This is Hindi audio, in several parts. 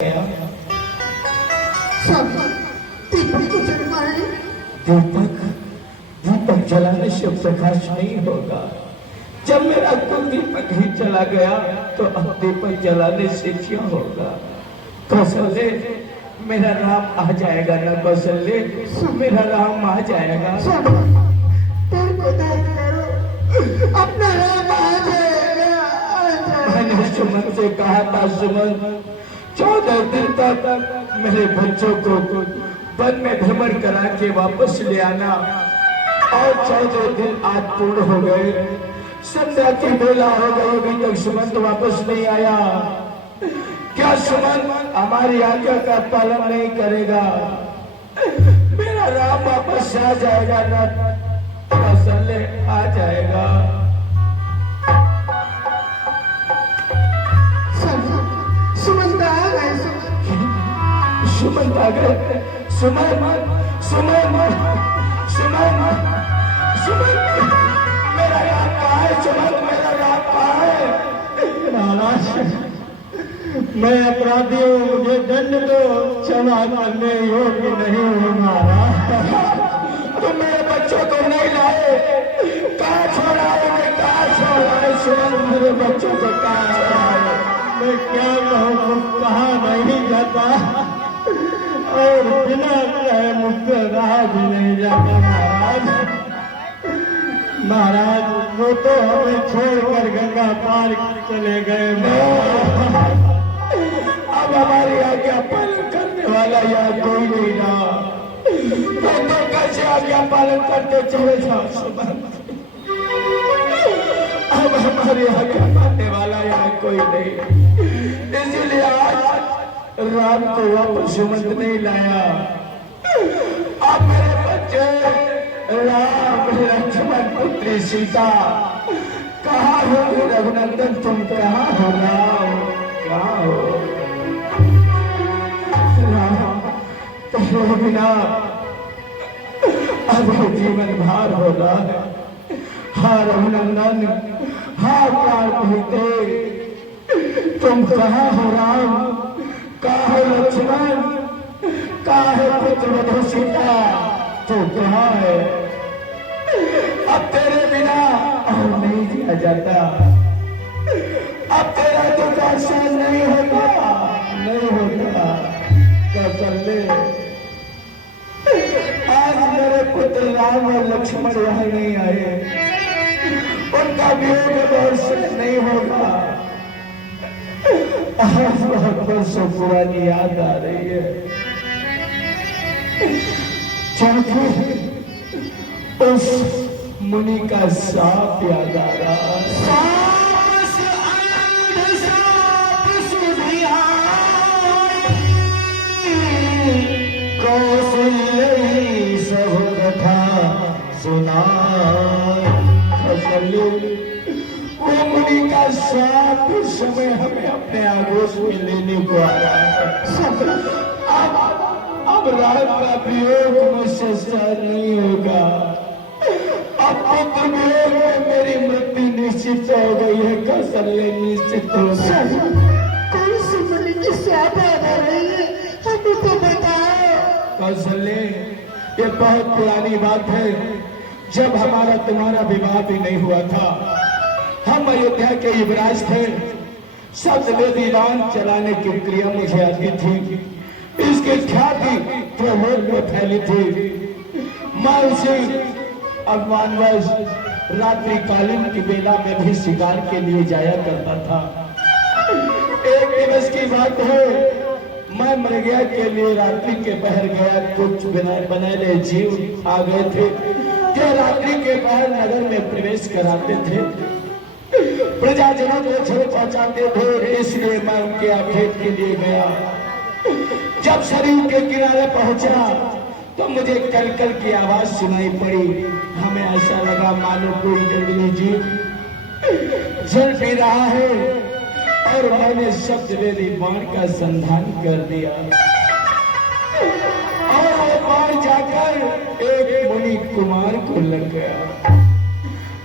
दीपक को जलना है। दीपक जलाने से प्रकाश नहीं होगा। जब मेरा कुल दीपक ही चला गया तो अब दीपक जलाने से क्या होगा? कौशल्य, मेरा राम आ जाएगा ना कौशल्य, मेरा राम आ जाएगा। अपना राम आ जाएगा। मैंने सुमन से कहा था, सुमन 14 दिन तक मेरे बच्चों को वन में भ्रमण करा के वापस ले आना, और 14 दिन आज पूर्ण हो गए। संध्या की बेला हो गई, अभी तक सुमन तो वापस नहीं आया। क्या सुमन हमारी आज्ञा का पालन नहीं करेगा? मेरा राम वापस आ जाएगा ना? कौशल्य आ जाएगा। सुमन आ गए। सुमन आ गए। सुमन, सुमन, सुमन, सुमन, मेरा राम कहाँ है? सुमन, मेरा राम कहाँ है? महाराज, मैं अपराधी हूँ, मुझे दंड दो, क्षमा करने योग्य नहीं हूँ महाराज। तुम मेरे बच्चों को नहीं लाए, कहाँ छोड़ा है? मैं कहाँ छोड़ा है? सुमन, मेरे बच्चों को कहाँ छोड़ा है? मैं क्या कहूँ, कहा नहीं जाता और बिना कहे मुझसे रहा भी नहीं जाता महाराज। महाराज, वो तो हमें छोड़कर गंगा पार चले गए। अब हमारी आज्ञा पालन करने वाला यहाँ कोई नहीं रहा। वो तो कैसे आज्ञा पालन करते चले जाओ सुमन। अब हमारी आज्ञा मानने वाला यहाँ कोई नहीं, इसीलिए आज राम को वापस सुमंत नहीं लाया। अब मेरे बच्चे राम, लक्ष्मण, पुत्री सीता कहाँ हो? रघुनंदन, तुम कहाँ हो? राम कहाँ हो? राम, तुम्हारे बिना अब जीवन भार हो रहा है। हाँ रघुनंदन, हाँ प्राण प्रीते, तुम कहाँ हो? राम कहाँ है? लक्ष्मण कहाँ है? पुत्र वधु सीता तो कहाँ है? अब तेरे बिना और नहीं जिया जाता। अब तेरा तो दर्शन नहीं होगा, नहीं होगा। कौशल्य, आज मेरे पुत्र राम और लक्ष्मण यहाँ नहीं आए, उनका वियोग दर्शन नहीं होगा। आज बहुत वर्षों पुरानी याद आ रही है। उस मुनि का साप याद आ रहा। कौशल्य सब कथा सुना। वो मुनि का साप इस समय हमें अपने आगोश में लेने को आ रहा है। अब रात का वियोग मुझसे सहन नहीं होगा। अब पुत्र वियोग में मेरी मृत्यु निश्चित हो गई है। कौशल्य, निश्चित हो गई। कौन सी मुनि की साप आ रही है, हमें तो बताओ। कौशल्य, ये बहुत पुरानी बात है। जब हमारा तुम्हारा विवाह भी नहीं हुआ था, हम अयोध्या के युवराज थे। सप्तवेदी दान चलाने की क्रिया मुझे आती थी, इसकी ख्याति प्रमोद में फैली थी। मैं उसे अज्ञानवश रात्रिकालीन की बेला में भी शिकार के लिए जाया करता था। एक दिवस की बात है, मैं मृगया के लिए रात्रि के पहर गया। कुछ बनेले जीव आ गए थे जो रात्रि के पहर नगर में प्रवेश कराते थे, प्रजाजनों को छोड़ पहुंचाते थे। इसलिए मैं उनके आखेट के लिए गया। जब सरयू के किनारे पहुंचा तो मुझे कलकल की आवाज सुनाई पड़ी। हमें ऐसा लगा मानो कोई जंगली जीव जल पी रहा है, और मैंने सप्तवेदी बाण का संधान कर दिया, और वो बाण जाकर एक मुनि कुमार को लग गया।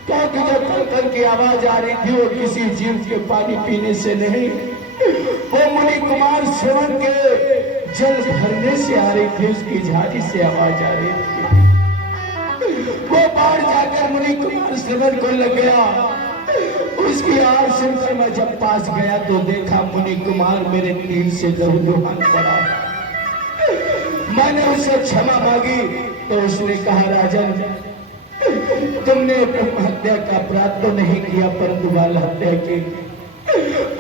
क्योंकि जब कलकल की आवाज आ रही थी, वो किसी जीव के पानी पीने से नहीं, वो मुनि कुमार श्रवण के जल भरने से आ रही थी, उसकी झाड़ी से आवाज आ रही थी। वो बाहर जाकर मुनि कुमार श्रवण को लग गया। उसकी आवाज सुनकर मैं जब पास गया तो देखा मुनि कुमार मेरे तीर से लहूलुहान पड़ा। मैंने उससे क्षमा मांगी तो उसने कहा, राजन तुमने ब्रह्म हत्या का अपराध तो नहीं किया परंतु बाल हत्या की,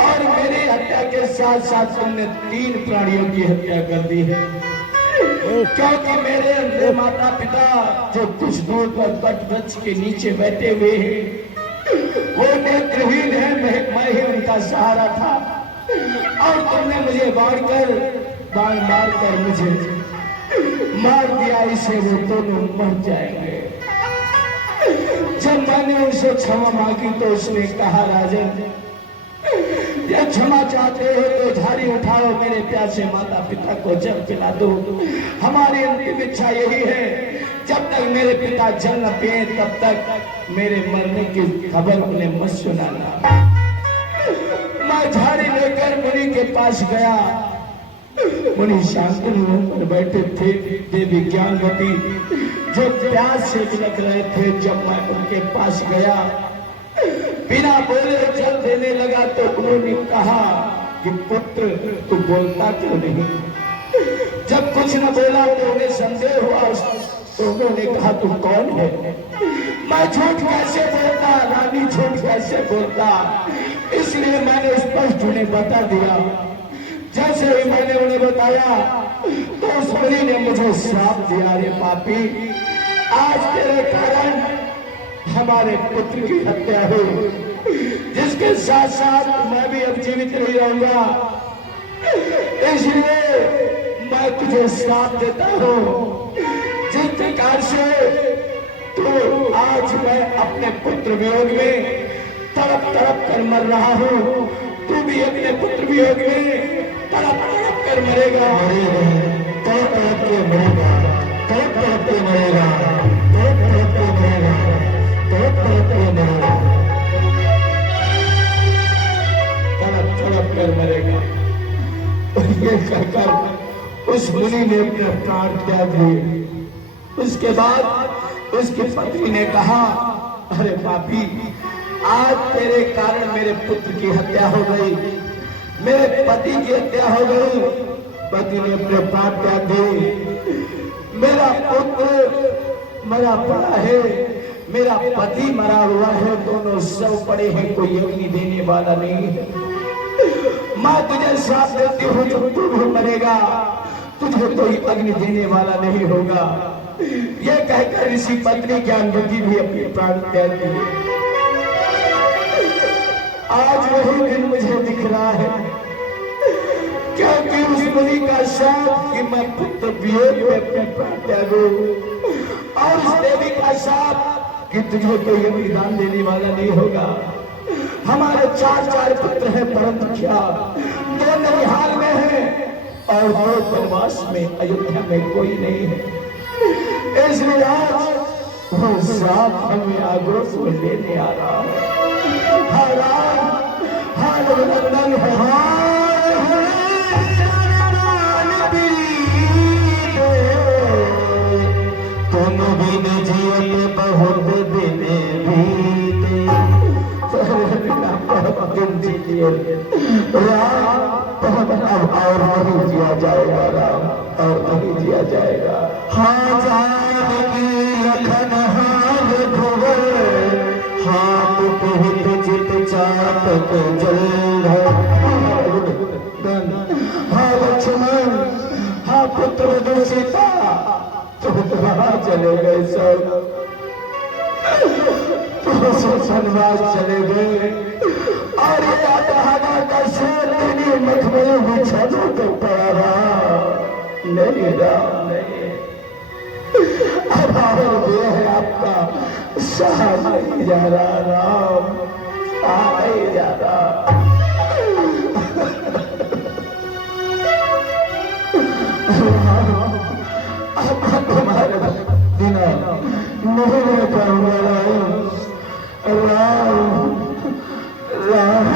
और मेरी हत्या के साथ साथ तुमने 3 प्राणियों की हत्या कर दी है। क्योंकि मेरे अंधे माता पिता जो कुछ दूर पर वट वृक्ष के नीचे बैठे हुए हैं वो नेत्रहीन है, मैं ही उनका सहारा था, और तुमने मुझे बाण मारकर मुझे मार दिया, इसे वो दोनों मर जाएंगे। जब मैंने उनसे क्षमा मांगी तो उसने कहा, राजन जब क्षमा चाहते हो तो झाड़ी उठाओ, मेरे प्यासे माता पिता को जल पिला दो। हमारी अंतिम इच्छा यही है, जब तक मेरे पिता जल न पिए तब तक मेरे मरने की खबर उन्हें मत सुनाना। मैं झाड़ी लेकर मुनि के पास गया। मुनि शांतनु पर बैठे थे, देवी ज्ञानवती जो प्यास से बिलख रहे थे। जब मैं उनके पास गया, बिना बोले जल देने लगा तो उन्होंने कहा कि पुत्र तू बोलता क्यों नहीं? जब कुछ न बोला तो उन्हें संदेह हुआ, तो उन्होंने कहा तू कौन है? मैं झूठ कैसे बोलता, रानी झूठ कैसे बोलता? इसलिए मैंने स्पष्ट उन्हें बता दिया। जैसे ही मैंने उन्हें बताया तो उस मुनि ने मुझे श्राप दिया, रे पापी आज तेरे कारण हमारे पुत्र की हत्या हुई, जिसके साथ साथ मैं भी अब जीवित नहीं रहूंगा। इसलिए मैं तुझे श्राप देता हूँ, जिस प्रकार से तो आज मैं अपने पुत्र वियोग में तड़प तड़प कर मर रहा हूँ, तू भी अपने पुत्र वियोग में तड़प तड़प कर मरेगा। तड़प तड़प के मरेगा, तड़प तड़प के मरेगा, तड़प तड़प के मरेगा, तड़प तड़प के मरेगा, तड़प तड़प कर मरेगा। ये कहकर उस मुनि ने अपने प्राण त्याग दिए। उसके बाद उसकी पत्नी ने कहा, अरे पापी आज तेरे कारण मेरे पुत्र की हत्या हो गई, मेरे पति की हत्या हो गई। पति ने अपने प्राण त्याग दिए। मेरा पुत्र मरा पड़ा है, मेरा पति मरा हुआ है, दोनों सब पड़े हैं, कोई अग्नि देने वाला नहीं है। मैं तुझे श्राप देती हूँ, जो तू भी मरेगा, तुझे कोई अग्नि देने वाला नहीं होगा। ये कहकर ऋषि पत्नी ज्ञानवती भी अपने प्राण त्याग दिए। आज वही दिन मुझे दिख रहा है, क्योंकि उस मुनि का शाप कि मैं पुत्र वियोग में अपने प्राण त्यागूं, और उस देवी का शाप कि तुझे कोई अग्निदान देने वाला नहीं होगा। हमारे 4 पुत्र हैं, परंतु क्या 2 ननिहाल में हैं और 2 वनवास में, अयोध्या में कोई नहीं है। इसलिए आज वो श्राप हमें आक्रोश को लेने आ रहा है। हर रघुनंदन तुम बिन जिए बहुत दिन बीते, दिन जीतिए राम, अब और नहीं जिया जाएगा राम, और नहीं जिया जाएगा। हाँ जानकी लखन हाल भुवर, हाथ पिहित चित चातक जल। हाँ लक्ष्मण, हाँ पुत्र सीता, तुम कहाँ चले गए सब? वनवास चले गए, और ये आधा का शेर तेरी मठ में बिछाने को पड़ा रहा। नहीं राम नहीं, अब ये है आपका सहा नहीं जा रहा राम, सहा नहीं जा रहा। तुम्हारे बिना नहीं रह पाऊंगा राम, राम, राम।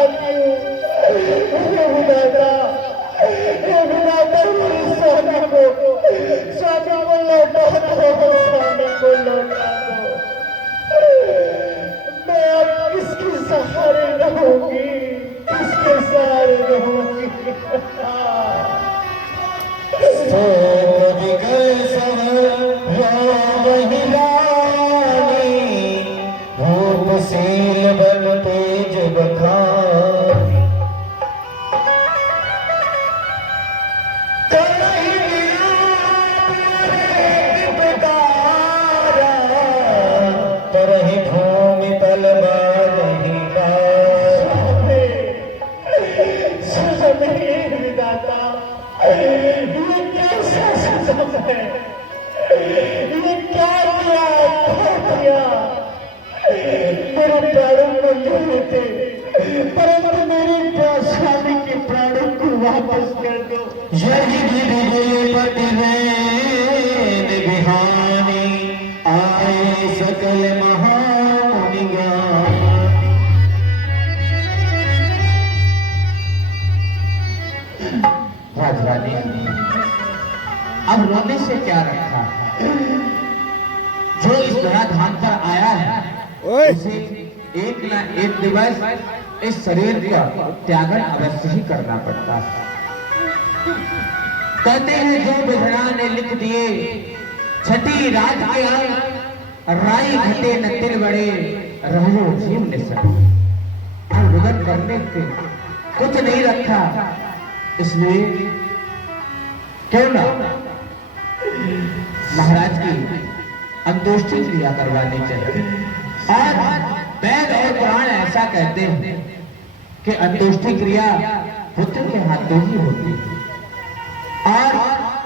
चाहती हूँ। हे विधाता, मेरी स्वामी को लौटा दो, स्वामी को लौटा दो। मैं अब किसके सहारे रहूंगी, किसके सहारे रहूंगी? परंतु मेरे स्वामी के प्राणों को वापस कर दो। यही बिहानी आए सकल महामुनि ज्ञानी। राजरानी, अब रोने से क्या रखा? जो इस धराधाम पर आया है उसे एक न एक दिवस इस शरीर का त्यागन अवश्य ही करना पड़ता है। कहते हैं जो विधना ने लिख दिए छठी रात के आए, राई घटे न तिल बड़े रहो जीव निसर। रुदन करने के कुछ नहीं रखा, इसलिए क्यों ना महाराज की अंत्येष्टि क्रिया करवानी चाहिए। और वेद और पुराण ऐसा कहते हैं कि अंत्येष्टि क्रिया पुत्र के हाथों ही होती है। और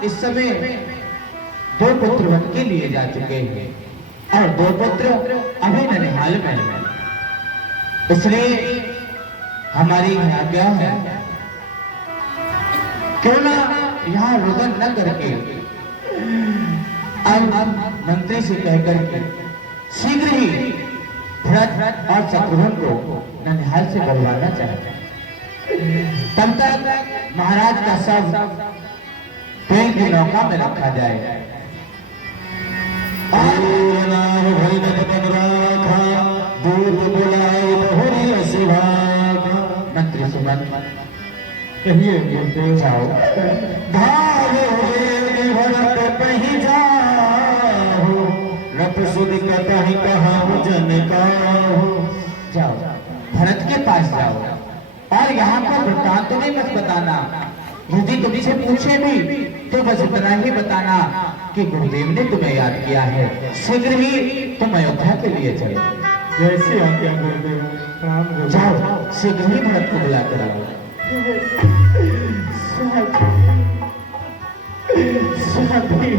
इस समय 2 पुत्र वन के लिए जा चुके हैं और 2 पुत्र अभी ननिहाल में हैं। इसलिए हमारी आज्ञा है क्यों ना यहाँ रुदन न करके अब मंत्री से कहकर के शीघ्र ही भरत और शत्रुघ्न को ननिहाल से बुलवाना चाहते हैं। तब तक महाराज का शव तेल की नौका में रखा जाए। मंत्री सुमन कहिए जाओ। जाओ भरत के पास जाओ और यहाँ पर वृत्तांत तो नहीं मत बताना। यदि तुमसे पूछे भी तो बस इतना ही बताना कि गुरुदेव ने तुम्हें याद किया है, शीघ्र ही तुम अयोध्या के लिए चले। जैसे आज्ञा गुरुदेव। प्रणाम गुरुदेव। जाओ शीघ्र ही भरत को बुला कर आओ। स्वामी